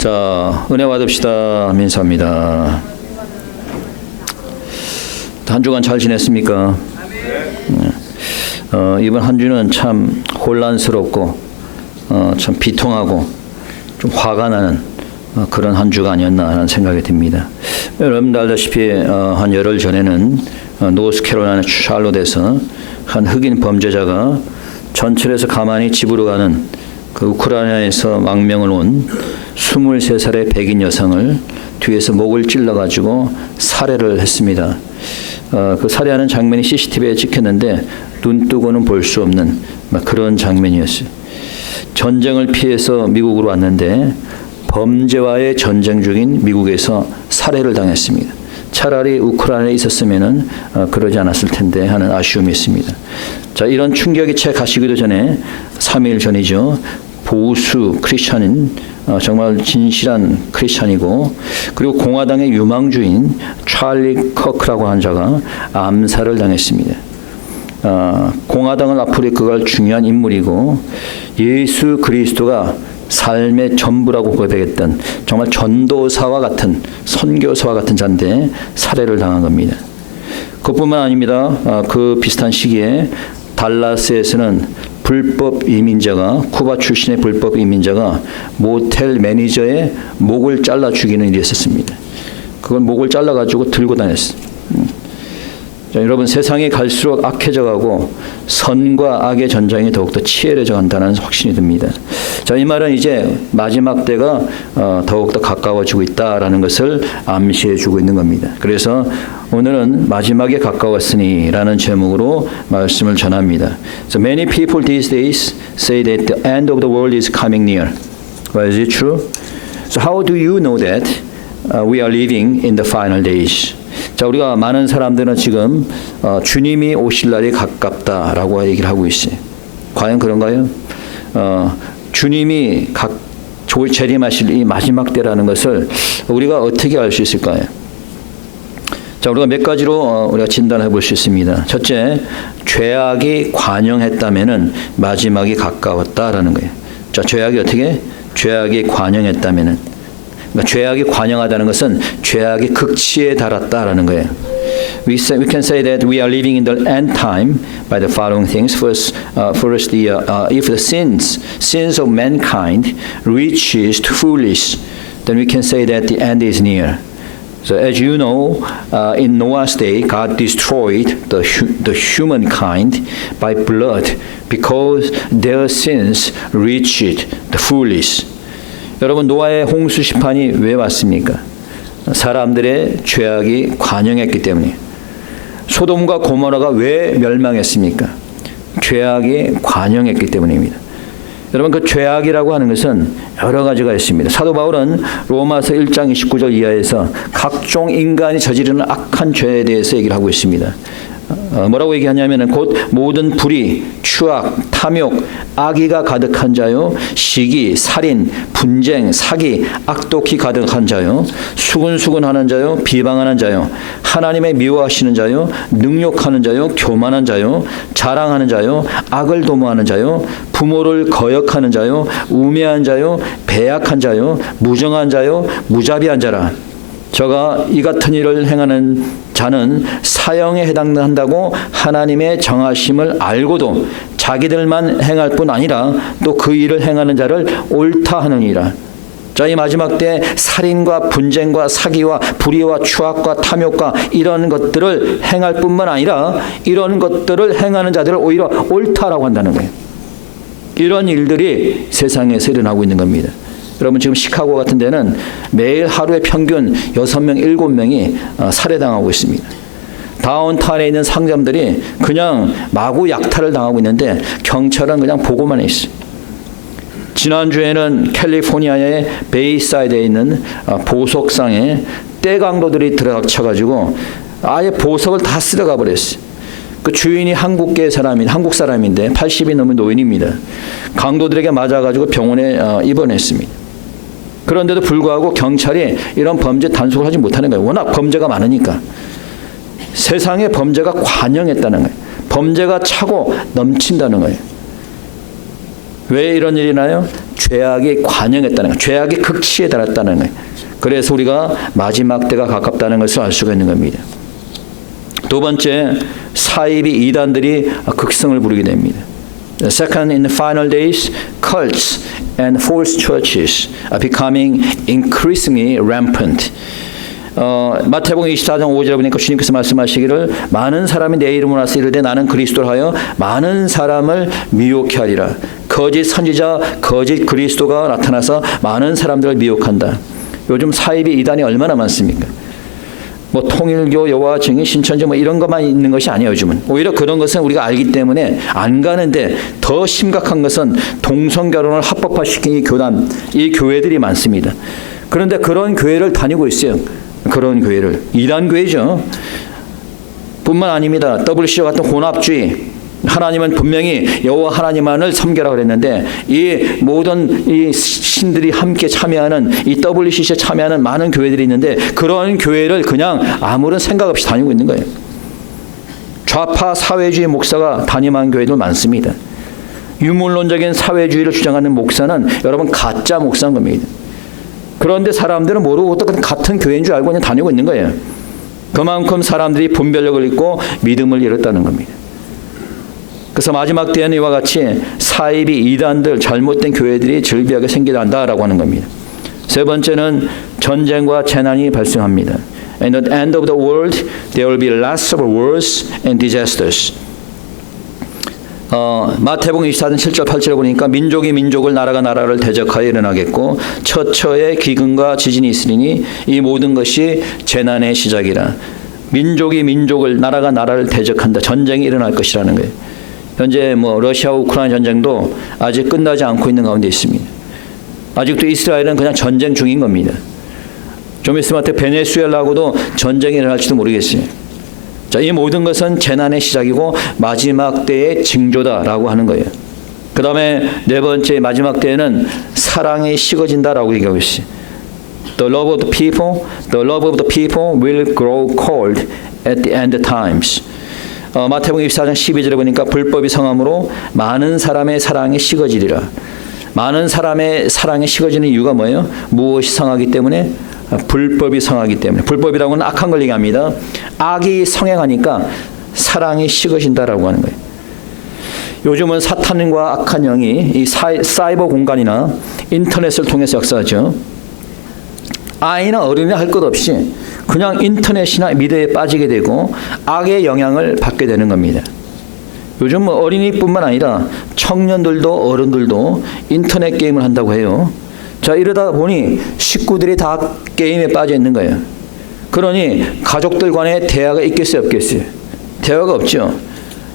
자, 은혜 받읍시다. 민사입니다. 한 주간 잘 지냈습니까? 이번 한 주는 참 혼란스럽고 참 비통하고 좀 화가 나는 그런 한 주가 아니었나 하는 생각이 듭니다. 여러분들 알다시피 한 열흘 전에는 노스캐롤라이나 샬롯에서 한 흑인 범죄자가 전철에서 가만히 집으로 가는 그 우크라이나에서 망명을 온 23살의 백인 여성을 뒤에서 목을 찔러가지고 살해를 했습니다. 그 살해하는 장면이 CCTV에 찍혔는데 눈 뜨고는 볼 수 없는 그런 장면이었어요. 전쟁을 피해서 미국으로 왔는데 범죄와의 전쟁 중인 미국에서 살해를 당했습니다. 차라리 우크라이나에 있었으면은 그러지 않았을 텐데 하는 아쉬움이 있습니다. 자, 이런 충격이 채 가시기도 전에 3일 전이죠. 보수 크리스찬인 정말 진실한 크리스찬이고 그리고 공화당의 유망주인 찰리 커크라고 하는 자가 암살을 당했습니다. 공화당을 앞으로 이끌어갈 중요한 인물이고 예수 그리스도가 삶의 전부라고 고백했던 정말 전도사와 같은 선교사와 같은 자인데 살해를 당한 겁니다. 그뿐만 아닙니다. 그 비슷한 시기에 달라스에서는 불법 이민자가 쿠바 출신의 불법 이민자가 모텔 매니저의 목을 잘라 죽이는 일이 있었습니다. 그걸 목을 잘라가지고 들고 다녔어요. 자, 여러분 세상이 갈수록 악해져가고 선과 악의 전쟁이 더욱더 치열해져 간다는 확신이 듭니다. 자, 이 말은 이제 마지막 때가 더욱더 가까워지고 있다라는 것을 암시해주고 있는 겁니다. 그래서 오늘은 마지막에 가까웠으니 라는 제목으로 말씀을 전합니다. So many people these days say that the end of the world is coming near. But is it true? So how do you know that we are living in the final days? 자, 우리가 많은 사람들은 지금 주님이 오실 날이 가깝다라고 얘기를 하고 있어요. 과연 그런가요? 주님이 재림하실 이 마지막 때라는 것을 우리가 어떻게 알 수 있을까요? 자, 우리가 몇 가지로 우리가 진단해 볼 수 있습니다. 첫째, 죄악이 관영했다면은 마지막이 가까웠다라는 거예요. 자, 죄악이 관영했다면은 그러니까 죄악이 관영하다는 것은 죄악이 극치에 달았다라는 거예요. We can say that we are living in the end time by the following things. First, if the sins of mankind reaches to fullness, then we can say that the end is near. So, as you know, in Noah's day, God destroyed the humankind by blood because their sins reached the fullness. 여러분, 노아의 홍수 심판이 왜 왔습니까? 사람들의 죄악이 관영했기 때문에. 소돔과 고모라가 왜 멸망했습니까? 죄악이 관영했기 때문입니다. 여러분, 그 죄악이라고 하는 것은 여러 가지가 있습니다. 사도 바울은 로마서 1장 29절 이하에서 각종 인간이 저지르는 악한 죄에 대해서 얘기를 하고 있습니다. 뭐라고 얘기하냐면 곧 모든 불의, 추악, 탐욕, 악의가 가득한 자요, 시기, 살인, 분쟁, 사기, 악독히 가득한 자요, 수근수근하는 자요, 비방하는 자요, 하나님의 미워하시는 자요, 능욕하는 자요, 교만한 자요, 자랑하는 자요, 악을 도모하는 자요, 부모를 거역하는 자요, 우매한 자요, 배약한 자요, 무정한 자요, 무자비한 자라. 저가 이 같은 일을 행하는 자는 사형에 해당한다고 하나님의 정하심을 알고도 자기들만 행할 뿐 아니라 또 그 일을 행하는 자를 옳다 하느니라. 자, 이 마지막 때 살인과 분쟁과 사기와 불의와 추악과 탐욕과 이런 것들을 행할 뿐만 아니라 이런 것들을 행하는 자들을 오히려 옳다라고 한다는 거예요. 이런 일들이 세상에서 일어나고 있는 겁니다. 여러분, 지금 시카고 같은 데는 매일 하루에 평균 6명, 7명이 살해당하고 있습니다. 다운타운에 있는 상점들이 그냥 마구 약탈을 당하고 있는데 경찰은 그냥 보고만 있어요. 지난주에는 캘리포니아의 베이사이드에 있는 보석상에 떼강도들이 들어쳐가지고 아예 보석을 다 쓸어가 버렸어요. 그 주인이 한국 사람인데 80이 넘은 노인입니다. 강도들에게 맞아가지고 병원에 입원했습니다. 그런데도 불구하고 경찰이 이런 범죄 단속을 하지 못하는 거예요. 워낙 범죄가 많으니까. 세상에 범죄가 관영했다는 거예요. 범죄가 차고 넘친다는 거예요. 왜 이런 일이 나요? 죄악이 관영했다는 거예요. 죄악이 극치에 달했다는 거예요. 그래서 우리가 마지막 때가 가깝다는 것을 알 수가 있는 겁니다. 두 번째, 사이비 이단들이 극성을 부리게 됩니다. Second, in the final days, cults and false churches are becoming increasingly rampant. 마태복음 24장 5절에 보니까 주님께서 말씀하시기를 많은 사람이 내 이름으로 와서 이르되 나는 그리스도를 하여 많은 사람을 미혹케 하리라. 거짓 선지자, 거짓 그리스도가 나타나서 많은 사람들을 미혹한다. 요즘 사이비 이단이 얼마나 많습니까? 뭐 통일교, 여호와 증인, 신천지 뭐 이런 것만 있는 것이 아니에요. 요즘은 오히려 그런 것은 우리가 알기 때문에 안 가는데, 더 심각한 것은 동성결혼을 합법화시킨 이 교단, 이 교회들이 많습니다. 그런데 그런 교회를 다니고 있어요. 그런 교회를 이단 교회죠. 뿐만 아닙니다. WC와 같은 혼합주의, 하나님은 분명히 여호와 하나님만을 섬겨라 그랬는데 이 모든 이 신들이 함께 참여하는 이 WCC에 참여하는 많은 교회들이 있는데 그런 교회를 그냥 아무런 생각 없이 다니고 있는 거예요. 좌파 사회주의 목사가 담임하는 교회들 많습니다. 유물론적인 사회주의를 주장하는 목사는 여러분 가짜 목사인 겁니다. 그런데 사람들은 모르고 같은 교회인 줄 알고 그냥 다니고 있는 거예요. 그만큼 사람들이 분별력을 잃고 믿음을 잃었다는 겁니다. 그래서 마지막 때에는 이와 같이 사이비 이단들, 잘못된 교회들이 즐비하게 생겨난다라고 하는 겁니다. 세 번째는 전쟁과 재난이 발생합니다. In the end of the world, there will be lots of wars and disasters. 마태복음 24장 7절 8절에 보니까 민족이 민족을, 나라가 나라를 대적하여 일어나겠고 처처에 기근과 지진이 있으리니 이 모든 것이 재난의 시작이라. 민족이 민족을, 나라가 나라를 대적한다. 전쟁이 일어날 것이라는 거예요. 현재 뭐 러시아와 우크라이나 전쟁도 아직 끝나지 않고 있는 가운데 있습니다. 아직도 이스라엘은 그냥 전쟁 중인 겁니다. 좀 있으면 베네수엘라하고도 전쟁이 일어날지도 모르겠어요. 자, 이 모든 것은 재난의 시작이고 마지막 때의 징조다라고 하는 거예요. 그 다음에 네 번째, 마지막 때에는 사랑이 식어진다라고 얘기하고 있어요. The love of the people will grow cold at the end times. 마태복음 24장 12절에 보니까 불법이 성함으로 많은 사람의 사랑이 식어지리라. 많은 사람의 사랑이 식어지는 이유가 뭐예요? 무엇이 성하기 때문에? 불법이 성하기 때문에. 불법이라고 하는 악한 걸 얘기합니다. 악이 성행하니까 사랑이 식어진다라고 하는 거예요. 요즘은 사탄과 악한 영이 이 사이버 공간이나 인터넷을 통해서 역사하죠. 아이나 어른이나 할 것 없이 그냥 인터넷이나 미디어에 빠지게 되고 악의 영향을 받게 되는 겁니다. 요즘 뭐 어린이뿐만 아니라 청년들도 어른들도 인터넷 게임을 한다고 해요. 자, 이러다 보니 식구들이 다 게임에 빠져 있는 거예요. 그러니 가족들 간에 대화가 있겠어요, 없겠어요? 대화가 없죠.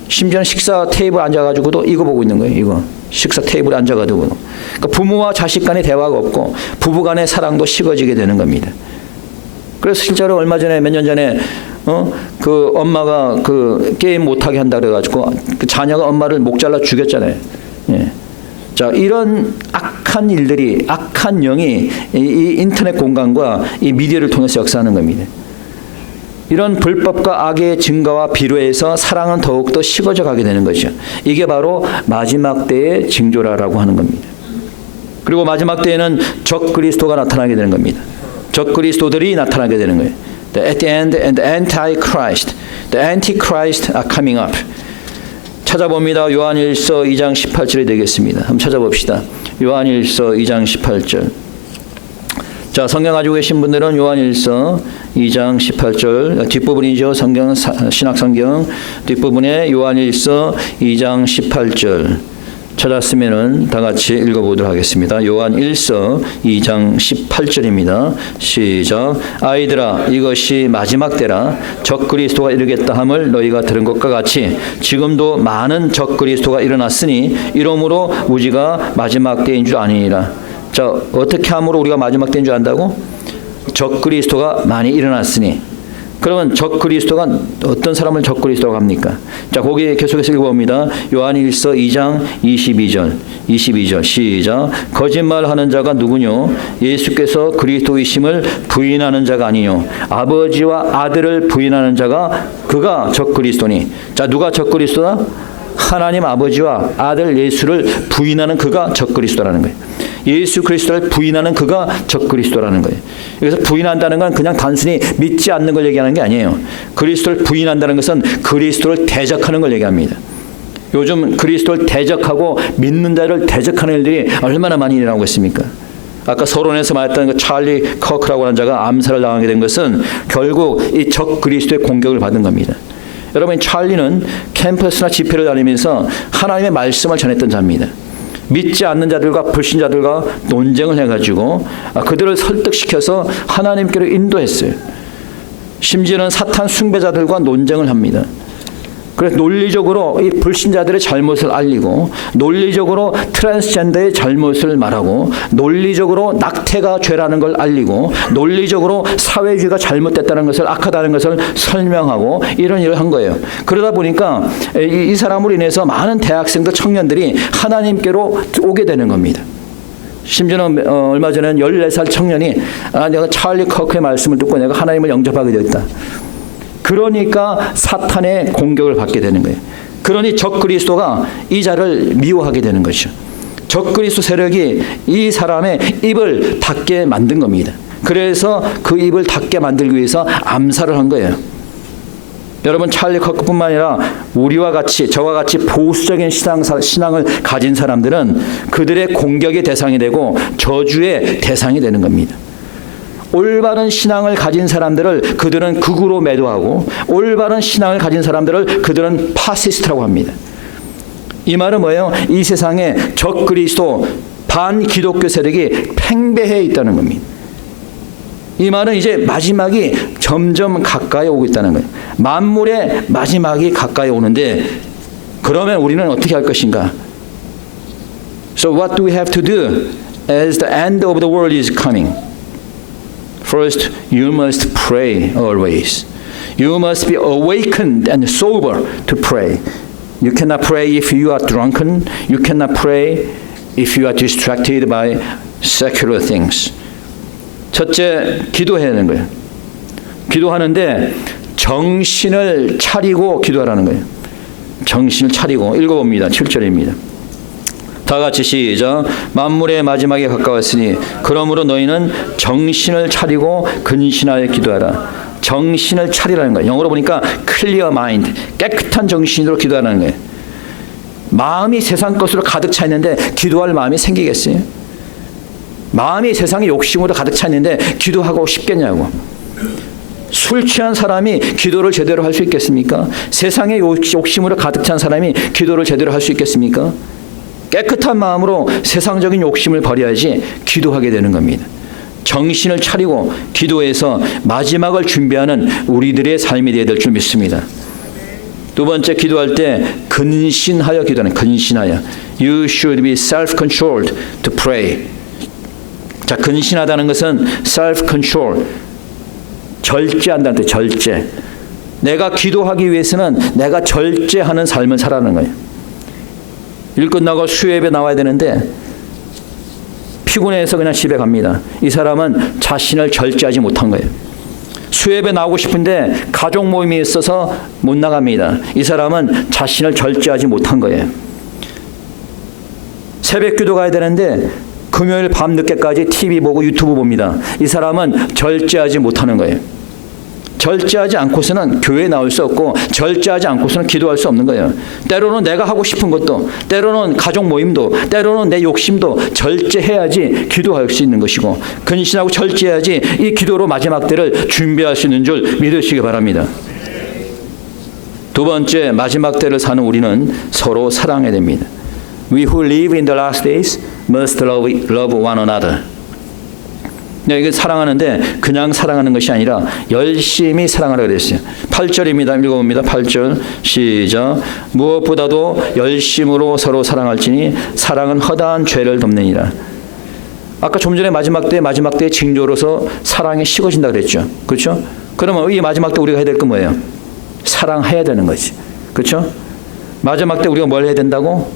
심지어는 식사 테이블 앉아가지고도 이거 보고 있는 거예요. 이거 식사 테이블에 앉아가지고. 그러니까 부모와 자식 간의 대화가 없고 부부 간의 사랑도 식어지게 되는 겁니다. 그래서 실제로 얼마 전에, 몇 년 전에 그 엄마가 그 게임 못하게 한다 그래가지고 그 자녀가 엄마를 목 잘라 죽였잖아요. 예. 자, 이런 악한 일들이, 악한 영이 이 인터넷 공간과 이 미디어를 통해서 역사하는 겁니다. 이런 불법과 악의 증가와 비례해서 사랑은 더욱더 식어져 가게 되는 거죠. 이게 바로 마지막 때의 징조라고 하는 겁니다. 그리고 마지막 때에는 적 그리스도가 나타나게 되는 겁니다. 적 그리스도들이 나타나게 되는 거예요. At the end, and the antichrist, the antichrist are coming up. 찾아봅니다. 요한일서 2장 18절이 되겠습니다. 한번 찾아봅시다. 요한일서 2장 18절. 자, 성경 가지고 계신 분들은 요한일서 2장 18절 뒷부분이죠. 성경, 신학성경 뒷부분에 요한일서 2장 18절 찾았으면은 다 같이 읽어보도록 하겠습니다. 요한일서 2장 18절입니다. 시작. 아이들아, 이것이 마지막 때라. 적 그리스도가 이르겠다 함을 너희가 들은 것과 같이 지금도 많은 적 그리스도가 일어났으니 이러므로 우리가 마지막 때인 줄 아니니라. 자, 어떻게 함으로 우리가 마지막 때인 줄 안다고? 적 그리스도가 많이 일어났으니. 그러면 적 그리스도가 어떤 사람을 적 그리스도라고 합니까? 자, 거기에 계속해서 읽어봅니다. 요한일서 2장 22절 시작. 거짓말하는 자가 누구뇨? 예수께서 그리스도이심을 부인하는 자가 아니요 아버지와 아들을 부인하는 자가 그가 적 그리스도니. 자, 누가 적 그리스도다? 하나님 아버지와 아들 예수를 부인하는 그가 적그리스도라는 거예요. 예수 그리스도를 부인하는 그가 적그리스도라는 거예요. 여기서 부인한다는 건 그냥 단순히 믿지 않는 걸 얘기하는 게 아니에요. 그리스도를 부인한다는 것은 그리스도를 대적하는 걸 얘기합니다. 요즘 그리스도를 대적하고 믿는 자를 대적하는 일들이 얼마나 많이 일어나고 있습니까? 아까 서론에서 말했던 그 찰리 커크라고 하는 자가 암살을 당하게 된 것은 결국 이 적 그리스도의 공격을 받은 겁니다. 여러분, 찰리는 캠퍼스나 집회를 다니면서 하나님의 말씀을 전했던 자입니다. 믿지 않는 자들과 불신자들과 논쟁을 해가지고 그들을 설득시켜서 하나님께로 인도했어요. 심지어는 사탄 숭배자들과 논쟁을 합니다. 그래서 논리적으로 이 불신자들의 잘못을 알리고, 논리적으로 트랜스젠더의 잘못을 말하고, 논리적으로 낙태가 죄라는 걸 알리고, 논리적으로 사회주의가 잘못됐다는 것을, 악하다는 것을 설명하고, 이런 일을 한 거예요. 그러다 보니까 이 사람으로 인해서 많은 대학생들, 청년들이 하나님께로 오게 되는 겁니다. 심지어는 얼마 전에는 14살 청년이 내가 찰리 커크의 말씀을 듣고 내가 하나님을 영접하게 되었다. 그러니까 사탄의 공격을 받게 되는 거예요. 그러니 적그리스도가 이 자를 미워하게 되는 것이죠. 적그리스도 세력이 이 사람의 입을 닫게 만든 겁니다. 그래서 그 입을 닫게 만들기 위해서 암살을 한 거예요. 여러분, 찰리 커크뿐만 아니라 우리와 같이, 저와 같이 보수적인 신앙을 가진 사람들은 그들의 공격의 대상이 되고 저주의 대상이 되는 겁니다. 올바른 신앙을 가진 사람들을 그들은 극으로 매도하고, 올바른 신앙을 가진 사람들을 그들은 파시스트라고 합니다. 이 말은 뭐예요? 이 세상에 적그리스도 반기독교 세력이 팽배해 있다는 겁니다. 이 말은 이제 마지막이 점점 가까이 오고 있다는 거예요. 만물의 마지막이 가까이 오는데, 그러면 우리는 어떻게 할 것인가? So what do we have to do as the end of the world is coming? First, you must pray always. You must be awakened and sober to pray. You cannot pray if you are drunken. You cannot pray if you are distracted by secular things. 첫째, 기도해야 하는 거예요. 기도하는데 정신을 차리고 기도하라는 거예요. 정신을 차리고. 읽어봅니다. 7절입니다. 다 같이 시작. 만물의 마지막에 가까웠으니 그러므로 너희는 정신을 차리고 근신하여 기도하라. 정신을 차리라는 거예요. 영어로 보니까 clear mind, 깨끗한 정신으로 기도하라는 거예요. 마음이 세상 것으로 가득 차 있는데 기도할 마음이 생기겠어요? 마음이 세상의 욕심으로 가득 차 있는데 기도하고 싶겠냐고. 술 취한 사람이 기도를 제대로 할 수 있겠습니까? 세상의 욕심으로 가득 찬 사람이 기도를 제대로 할 수 있겠습니까? 깨끗한 마음으로 세상적인 욕심을 버려야지 기도하게 되는 겁니다. 정신을 차리고 기도해서 마지막을 준비하는 우리들의 삶이 되어야 될 줄 믿습니다. 두 번째, 기도할 때 근신하여 기도하는, 근신하여. You should be self-controlled to pray. 자, 근신하다는 것은 self-control, 절제한다는 뜻, 절제. 내가 기도하기 위해서는 내가 절제하는 삶을 살아가는 거예요. 일 끝나고 수요예배 나와야 되는데 피곤해서 그냥 집에 갑니다. 이 사람은 자신을 절제하지 못한 거예요. 수요예배 나오고 싶은데 가족 모임이 있어서 못 나갑니다. 이 사람은 자신을 절제하지 못한 거예요. 새벽 기도 가야 되는데 금요일 밤 늦게까지 TV 보고 유튜브 봅니다. 이 사람은 절제하지 못하는 거예요. 절제하지 않고서는 교회에 나올 수 없고, 절제하지 않고서는 기도할 수 없는 거예요. 때로는 내가 하고 싶은 것도, 때로는 가족 모임도, 때로는 내 욕심도 절제해야지 기도할 수 있는 것이고, 근신하고 절제해야지 이 기도로 마지막 때를 준비할 수 있는 줄 믿으시기 바랍니다. 두 번째, 마지막 때를 사는 우리는 서로 사랑해야 됩니다. We who live in the last days must love one another. 이게 사랑하는데 그냥 사랑하는 것이 아니라 열심히 사랑하라고 그랬어요. 8절입니다. 읽어봅니다. 8절 시작. 무엇보다도 열심으로 서로 사랑할지니 사랑은 허다한 죄를 덮느니라. 아까 좀 전에 마지막 때의 징조로서 사랑이 식어진다 그랬죠. 그렇죠? 그러면 이 마지막 때 우리가 해야 될 건 뭐예요? 사랑해야 되는 거지. 그렇죠? 마지막 때 우리가 뭘 해야 된다고?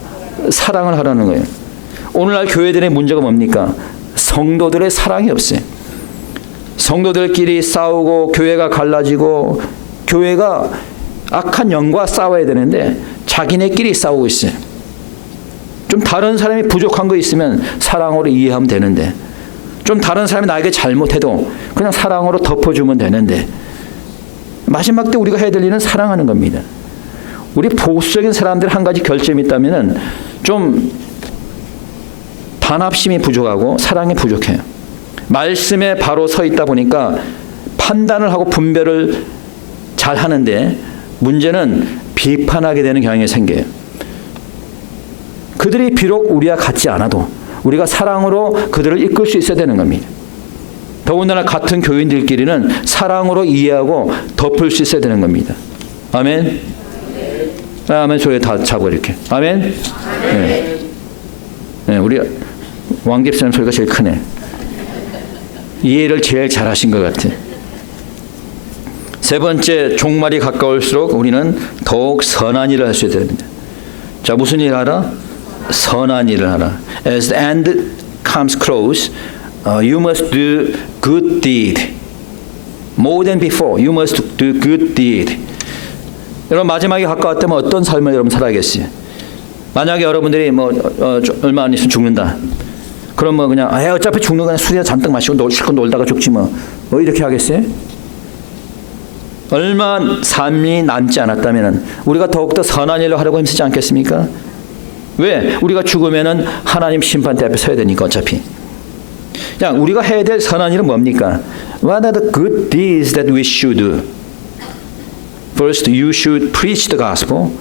사랑을 하라는 거예요. 오늘날 교회들의 문제가 뭡니까? 성도들의 사랑이 없어요. 성도들끼리 싸우고 교회가 갈라지고, 교회가 악한 영과 싸워야 되는데 자기네끼리 싸우고 있어요. 좀 다른 사람이 부족한 거 있으면 사랑으로 이해하면 되는데, 좀 다른 사람이 나에게 잘못해도 그냥 사랑으로 덮어주면 되는데, 마지막 때 우리가 해야 될 일은 사랑하는 겁니다. 우리 보수적인 사람들 한 가지 결점이 있다면 좀 단합심이 부족하고 사랑이 부족해요. 말씀에 바로 서 있다 보니까 판단을 하고 분별을 잘 하는데 문제는 비판하게 되는 경향이 생겨요. 그들이 비록 우리와 같지 않아도 우리가 사랑으로 그들을 이끌 수 있어야 되는 겁니다. 더군다나 같은 교인들끼리는 사랑으로 이해하고 덮을 수 있어야 되는 겁니다. 아멘. 아멘 소리 다 차고 이렇게. 아멘. 네. 네, 우리 왕집사님 소리가 제일 크네. 이해를 제일 잘하신 것 같아. 세 번째, 종말이 가까울수록 우리는 더욱 선한 일을 할 수 있어야 됩니다. 자, 무슨 일을 하라? 선한 일을 하라. As the end comes close, you must do good deed. More than before, you must do good deed. 여러분 마지막에 가까웠다면 어떤 삶을 여러분 살아야겠어요? 만약에 여러분들이 얼마 안 있으면 죽는다. 그럼 그냥 어차피 죽는 거는 술이나 잔뜩 마시고 실컷 놀다가 죽지 뭐 이렇게 하겠어요? 얼마 삶이 남지 않았다면 우리가 더욱더 선한 일을 하려고 힘쓰지 않겠습니까? 왜? 우리가 죽으면은 하나님 심판대 앞에 서야 되니까 어차피. 그냥 우리가 해야 될 선한 일은 뭡니까? What are the good deeds that we should do? First, you should preach the gospel.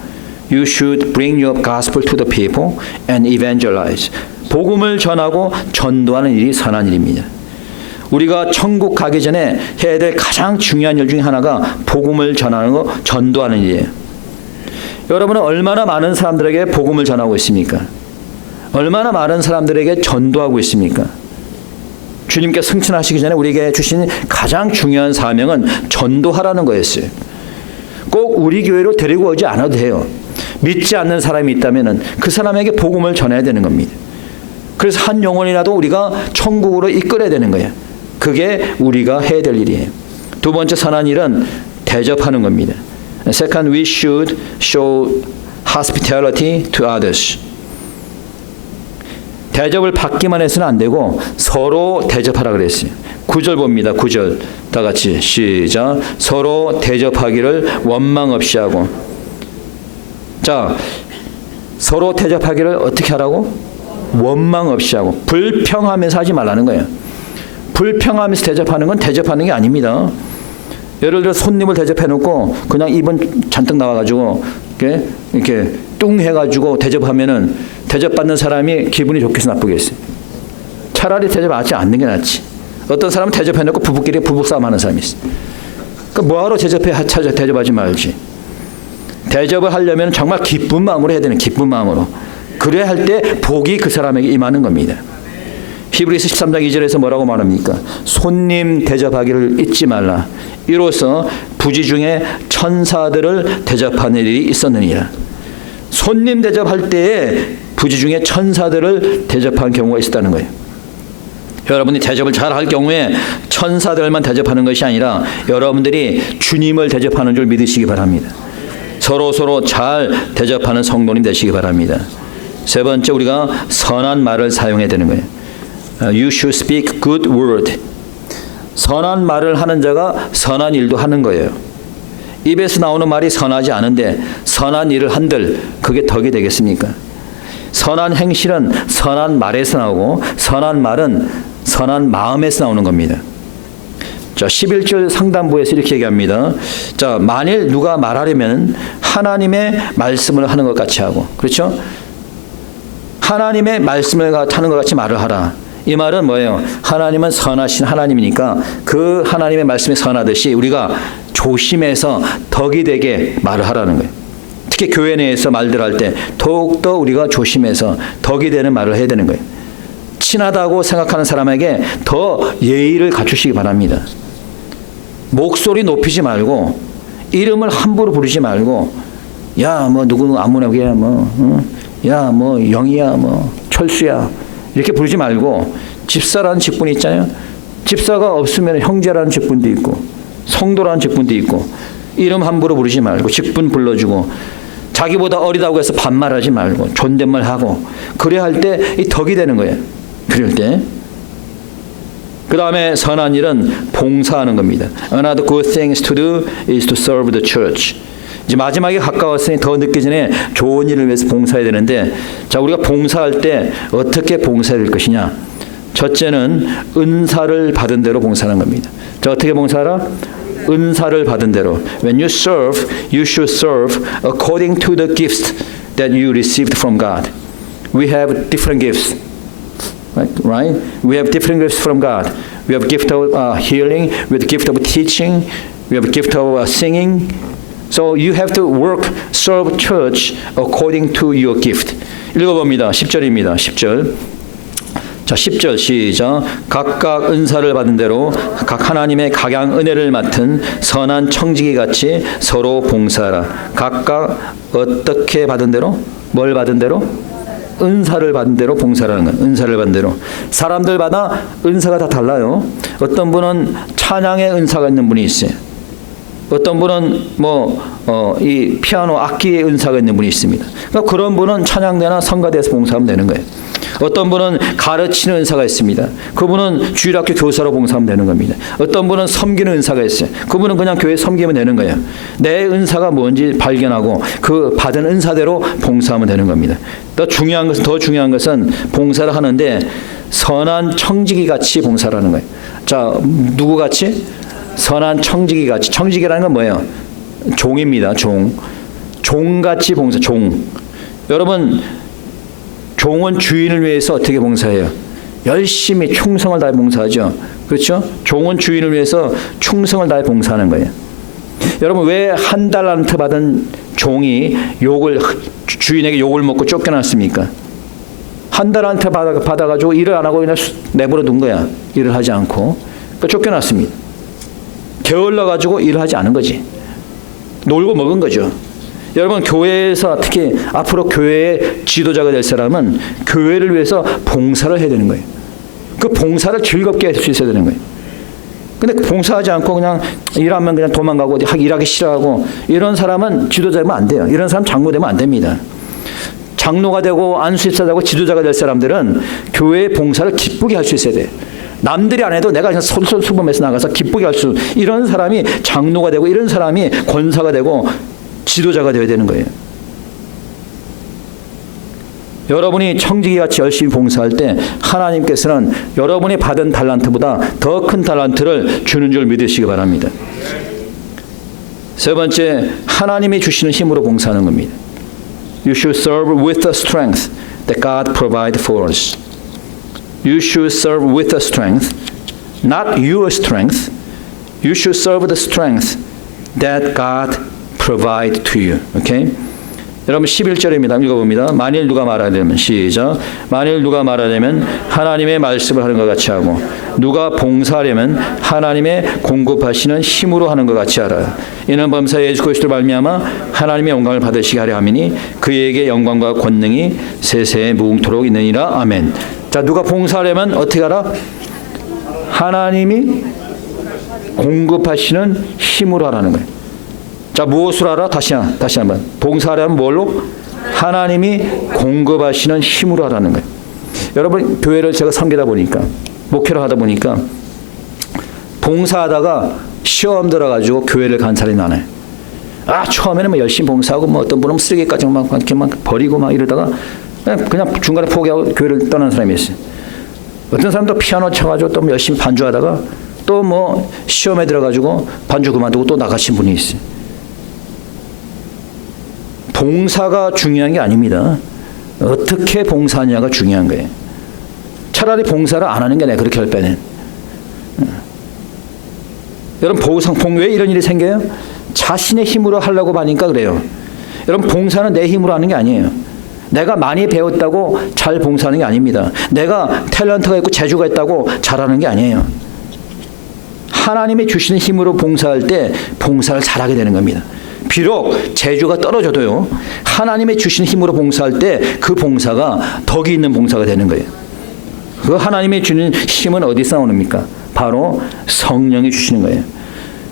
You should bring your gospel to the people and evangelize. 복음을 전하고 전도하는 일이 선한 일입니다. 우리가 천국 가기 전에 해야 될 가장 중요한 일 중에 하나가 복음을 전하는 거, 전도하는 일이에요. 여러분은 얼마나 많은 사람들에게 복음을 전하고 있습니까? 얼마나 많은 사람들에게 전도하고 있습니까? 주님께 승천하시기 전에 우리에게 주신 가장 중요한 사명은 전도하라는 거였어요. 꼭 우리 교회로 데리고 오지 않아도 돼요. 믿지 않는 사람이 있다면 그 사람에게 복음을 전해야 되는 겁니다. 그래서 한 영혼이라도 우리가 천국으로 이끌어야 되는 거예요. 그게 우리가 해야 될 일이에요. 두 번째 선한 일은 대접하는 겁니다. Second, we should show hospitality to others. 대접을 받기만 해서는 안 되고 서로 대접하라 그랬어요. 9절 봅니다. 9절 다 같이 시작. 서로 대접하기를 원망 없이 하고. 자, 서로 대접하기를 어떻게 하라고? 원망 없이 하고. 불평하면서 하지 말라는 거예요. 불평하면서 대접하는 건 대접하는 게 아닙니다. 예를 들어 손님을 대접해놓고 그냥 입은 잔뜩 나와가지고 이렇게 뚱 해가지고 대접하면은 대접받는 사람이 기분이 좋겠어 나쁘겠어요? 차라리 대접하지 않는 게 낫지. 어떤 사람은 대접해놓고 부부끼리 부부싸움하는 사람이 있어. 그러니까 뭐하러 대접하지 말지. 대접을 하려면 정말 기쁜 마음으로 해야 되는 기쁜 마음으로. 그래야 할 때 복이 그 사람에게 임하는 겁니다. 히브리서 13장 2절에서 뭐라고 말합니까? 손님 대접하기를 잊지 말라. 이로써 부지 중에 천사들을 대접하는 일이 있었느니라. 손님 대접할 때에 부지 중에 천사들을 대접한 경우가 있었다는 거예요. 여러분이 대접을 잘 할 경우에 천사들만 대접하는 것이 아니라 여러분들이 주님을 대접하는 줄 믿으시기 바랍니다. 서로 잘 대접하는 성도님 되시기 바랍니다. 세 번째, 우리가 선한 말을 사용해야 되는 거예요. You should speak good word. 선한 말을 하는 자가 선한 일도 하는 거예요. 입에서 나오는 말이 선하지 않은데 선한 일을 한들 그게 덕이 되겠습니까? 선한 행실은 선한 말에서 나오고 선한 말은 선한 마음에서 나오는 겁니다. 자, 11절 상단부에서 이렇게 얘기합니다. 자, 만일 누가 말하려면 하나님의 말씀을 하는 것 같이 하고, 그렇죠? 하나님의 말씀을 하는 것 같이 말을 하라. 이 말은 뭐예요? 하나님은 선하신 하나님이니까 그 하나님의 말씀이 선하듯이 우리가 조심해서 덕이 되게 말을 하라는 거예요. 특히 교회 내에서 말들 할 때 더욱더 우리가 조심해서 덕이 되는 말을 해야 되는 거예요. 친하다고 생각하는 사람에게 더 예의를 갖추시기 바랍니다. 목소리 높이지 말고 이름을 함부로 부르지 말고 야 뭐 누구 아무나게 야 뭐 영이야 뭐 철수야 이렇게 부르지 말고 집사라는 직분이 있잖아요. 집사가 없으면 형제라는 직분도 있고 성도라는 직분도 있고 이름 함부로 부르지 말고 직분 불러주고 자기보다 어리다고 해서 반말하지 말고 존댓말하고 그래야 할 때 이 덕이 되는 거예요. 그럴 때. 그 다음에 선한 일은 봉사하는 겁니다. Another good thing to do is to serve the church. 이제 마지막에 가까웠으니 더 늦기 전에 좋은 일을 위해서 봉사해야 되는데, 자, 우리가 봉사할 때 어떻게 봉사해야 될 것이냐? 첫째는 은사를 받은 대로 봉사하는 겁니다. 자, 어떻게 봉사하라? 은사를 받은 대로. When you serve, you should serve according to the gifts that you received from God. We have different gifts. Right? We have different gifts from God. We have gift of healing, we have gift of teaching, we have gift of singing. So you have to work, serve church according to your gift. 읽어봅니다. 10절입니다. 10절. 자, 10절 시작. 각각 은사를 받은 대로 각 하나님의 각양 은혜를 맡은 선한 청지기 같이 서로 봉사하라. 각각 어떻게 받은 대로? 뭘 받은 대로? 은사를 받은 대로 봉사라는 거예요. 은사를 받은 대로. 사람들마다 은사가 다 달라요. 어떤 분은 찬양의 은사가 있는 분이 있어요. 어떤 분은 이 피아노 악기의 은사가 있는 분이 있습니다. 그러니까 그런 분은 찬양대나 성가대에서 봉사하면 되는 거예요. 어떤 분은 가르치는 은사가 있습니다. 그분은 주일학교 교사로 봉사하면 되는 겁니다. 어떤 분은 섬기는 은사가 있어요. 그분은 그냥 교회 섬기면 되는 거예요. 내 은사가 뭔지 발견하고 그 받은 은사대로 봉사하면 되는 겁니다. 더 중요한 것은 봉사를 하는데 선한 청지기 같이 봉사를 하는 거예요. 자, 누구 같이? 선한 청지기 같이. 청지기라는 건 뭐예요? 종입니다. 종같이 봉사. 종. 여러분, 종은 주인을 위해서 어떻게 봉사해요? 열심히 충성을 다해 봉사하죠. 그렇죠? 종은 주인을 위해서 충성을 다해 봉사하는 거예요. 여러분, 왜 한 달란트 받은 종이 주인에게 욕을 먹고 쫓겨났습니까? 한 달란트 받아가지고 일을 안 하고 그냥 내버려 둔 거야. 일을 하지 않고. 그러니까 쫓겨났습니다. 게을러가지고 일을 하지 않은 거지. 놀고 먹은 거죠. 여러분, 교회에서 특히 앞으로 교회의 지도자가 될 사람은 교회를 위해서 봉사를 해야 되는 거예요. 그 봉사를 즐겁게 할 수 있어야 되는 거예요. 근데 봉사하지 않고 그냥 일하면 그냥 도망가고 일하기 싫어하고 이런 사람은 지도자면 안 돼요. 이런 사람 장로 되면 안 됩니다. 장로가 되고 안수집사 되고 지도자가 될 사람들은 교회의 봉사를 기쁘게 할 수 있어야 돼요. 남들이 안 해도 내가 그냥 솔솔수범해서 나가서 기쁘게 할 수, 이런 사람이 장로가 되고 이런 사람이 권사가 되고 지도자가 되어야 되는 거예요. 여러분이 청지기같이 열심히 봉사할 때 하나님께서는 여러분이 받은 달란트보다 더 큰 달란트를 주는 줄 믿으시기 바랍니다. 세 번째, 하나님이 주시는 힘으로 봉사하는 겁니다. You should serve with the strength that God provides for us. You should serve with the strength, not your strength. You should serve the strength that God provide to you. Okay? 여러분 11절입니다. 읽어봅니다. 만일 누가 말하려면 시작. 만일 누가 말하려면 하나님의 말씀을 하는 것 같이 하고 누가 봉사하려면 하나님의 공급하시는 힘으로 하는 것 같이 하라. 이는 범사 예수 그리스도로 말미암아 하나님의 영광을 받으시게 하려 함이니 그에게 영광과 권능이 세세에 무궁토록 있느니라. 아멘. 자, 누가 봉사하려면 어떻게 하라? 하나님이 공급하시는 힘으로 하라는 거예요. 자, 무엇으로 하라? 다시 한번. 봉사하려면 뭘로? 하나님이 공급하시는 힘으로 하라는 거예요. 여러분, 교회를 제가 섬기다 보니까, 목회를 하다 보니까 봉사하다가 시험 들어가지고 교회를 간 사람이 많아요. 처음에는 열심히 봉사하고 어떤 분은 쓰레기까지 막 버리고 막 이러다가 그냥 중간에 포기하고 교회를 떠나는 사람이 있어요. 어떤 사람도 피아노 쳐가지고 또 열심히 반주하다가 또 시험에 들어가지고 반주 그만두고 또 나가신 분이 있어요. 봉사가 중요한 게 아닙니다. 어떻게 봉사하냐가 중요한 거예요. 차라리 봉사를 안 하는 게 나아요. 그렇게 할 바에는. 여러분, 왜 이런 일이 생겨요? 자신의 힘으로 하려고 하니까 그래요. 여러분, 봉사는 내 힘으로 하는 게 아니에요. 내가 많이 배웠다고 잘 봉사하는 게 아닙니다. 내가 탤런트가 있고 재주가 있다고 잘하는 게 아니에요. 하나님이 주시는 힘으로 봉사할 때 봉사를 잘하게 되는 겁니다. 비록 재주가 떨어져도요, 하나님의 주신 힘으로 봉사할 때 그 봉사가 덕이 있는 봉사가 되는 거예요. 그 하나님의 주는 힘은 어디서 나옵니까? 바로 성령이 주시는 거예요.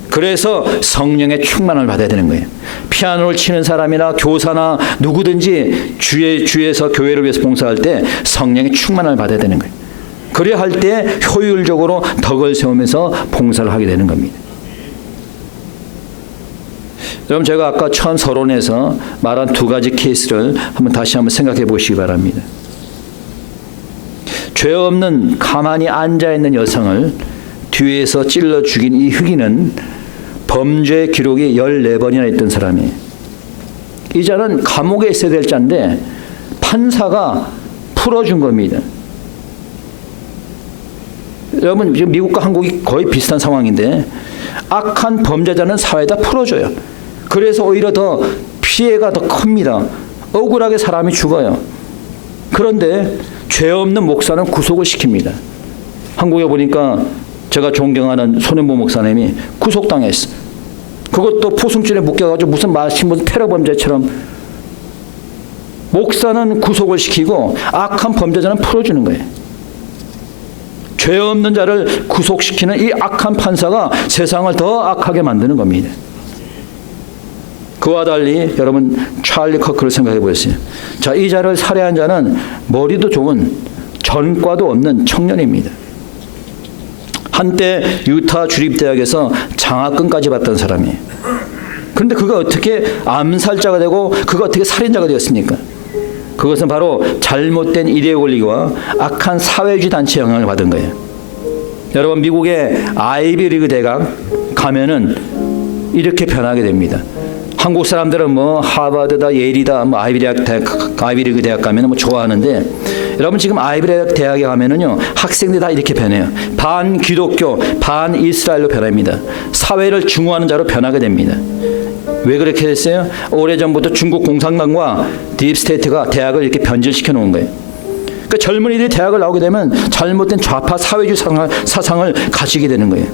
그래서 성령의 충만을 받아야 되는 거예요. 피아노를 치는 사람이나 교사나 누구든지 주에서 교회를 위해서 봉사할 때 성령의 충만을 받아야 되는 거예요. 그래야 할 때 효율적으로 덕을 세우면서 봉사를 하게 되는 겁니다. 여러분, 제가 아까 처음 서론에서 말한 두 가지 케이스를 다시 한번 생각해 보시기 바랍니다. 죄 없는 가만히 앉아있는 여성을 뒤에서 찔러 죽인 이 흑인은 범죄 기록이 14번이나 있던 사람이에요. 이 자는 감옥에 있어야 될 자인데 판사가 풀어준 겁니다. 여러분, 지금 미국과 한국이 거의 비슷한 상황인데 악한 범죄자는 사회에다 풀어줘요. 그래서 오히려 더 피해가 더 큽니다. 억울하게 사람이 죽어요. 그런데 죄 없는 목사는 구속을 시킵니다. 한국에 보니까 제가 존경하는 손현보 목사님이 구속당했어. 그것도 포승줄에 묶여가지고 무슨 테러 범죄처럼. 목사는 구속을 시키고 악한 범죄자는 풀어주는 거예요. 죄 없는 자를 구속시키는 이 악한 판사가 세상을 더 악하게 만드는 겁니다. 그와 달리 여러분, 찰리 커크를 생각해 보세요. 자, 이 자를 살해한 자는 머리도 좋은 전과도 없는 청년입니다. 한때 유타 주립대학에서 장학금까지 받던 사람이에요. 그런데 그가 어떻게 암살자가 되고 그가 어떻게 살인자가 되었습니까? 그것은 바로 잘못된 이데올리기와 악한 사회주의 단체의 영향을 받은 거예요. 여러분, 미국의 아이비리그 대학 가면은 이렇게 변하게 됩니다. 한국 사람들은 뭐 하버드다, 예일이다, 뭐 아이비리그 대학 가면은 뭐 좋아하는데, 여러분, 지금 아이비리그 대학에 가면은요, 학생들이 다 이렇게 변해요. 반 기독교, 반 이스라엘로 변합니다. 사회를 증오하는 자로 변하게 됩니다. 왜 그렇게 됐어요? 오래전부터 중국 공산당과 딥스테이트가 대학을 이렇게 변질시켜 놓은 거예요. 그러니까 젊은이들이 대학을 나오게 되면 잘못된 좌파 사회주의 사상을 가지게 되는 거예요.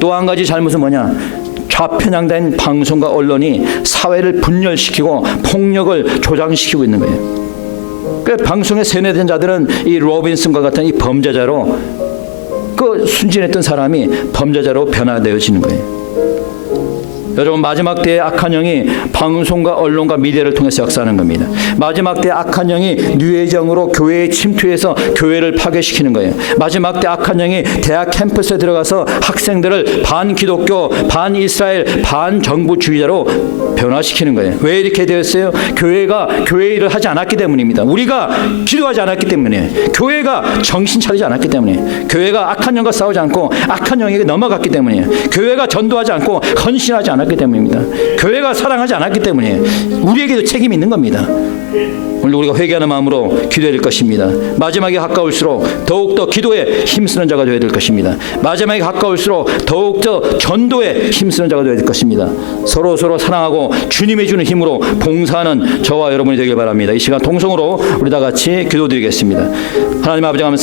또 한 가지 잘못은 뭐냐? 좌편향된 방송과 언론이 사회를 분열시키고 폭력을 조장시키고 있는 거예요. 그러니까 방송에 세뇌된 자들은 이 로빈슨과 같은 이 범죄자로, 그 순진했던 사람이 범죄자로 변화되어지는 거예요. 여러분, 마지막 때의 악한 영이 방송과 언론과 미디어를 통해서 역사하는 겁니다. 마지막 때 악한 영이 뉴에이정으로 교회에 침투해서 교회를 파괴시키는 거예요. 마지막 때 악한 영이 대학 캠퍼스에 들어가서 학생들을 반기독교, 반이스라엘, 반정부주의자로 변화시키는 거예요. 왜 이렇게 되었어요? 교회가 교회 일을 하지 않았기 때문입니다. 우리가 기도하지 않았기 때문에, 교회가 정신 차리지 않았기 때문에, 교회가 악한 영과 싸우지 않고 악한 영에게 넘어갔기 때문에, 교회가 전도하지 않고 헌신하지 않았기 때문입니다. 교회가 사랑하지 않았기 때문에 우리에게도 책임이 있는 겁니다. 오늘 우리가 회개하는 마음으로 기도해야 될 것입니다. 마지막에 가까울수록 더욱더 기도에 힘쓰는 자가 되어야 될 것입니다. 마지막에 가까울수록 더욱더 전도에 힘쓰는 자가 되어야 될 것입니다. 서로 사랑하고 주님이 주는 힘으로 봉사하는 저와 여러분이 되길 바랍니다. 이 시간 통성으로 우리 다 같이 기도드리겠습니다. 하나님 아버지, 감사합니다.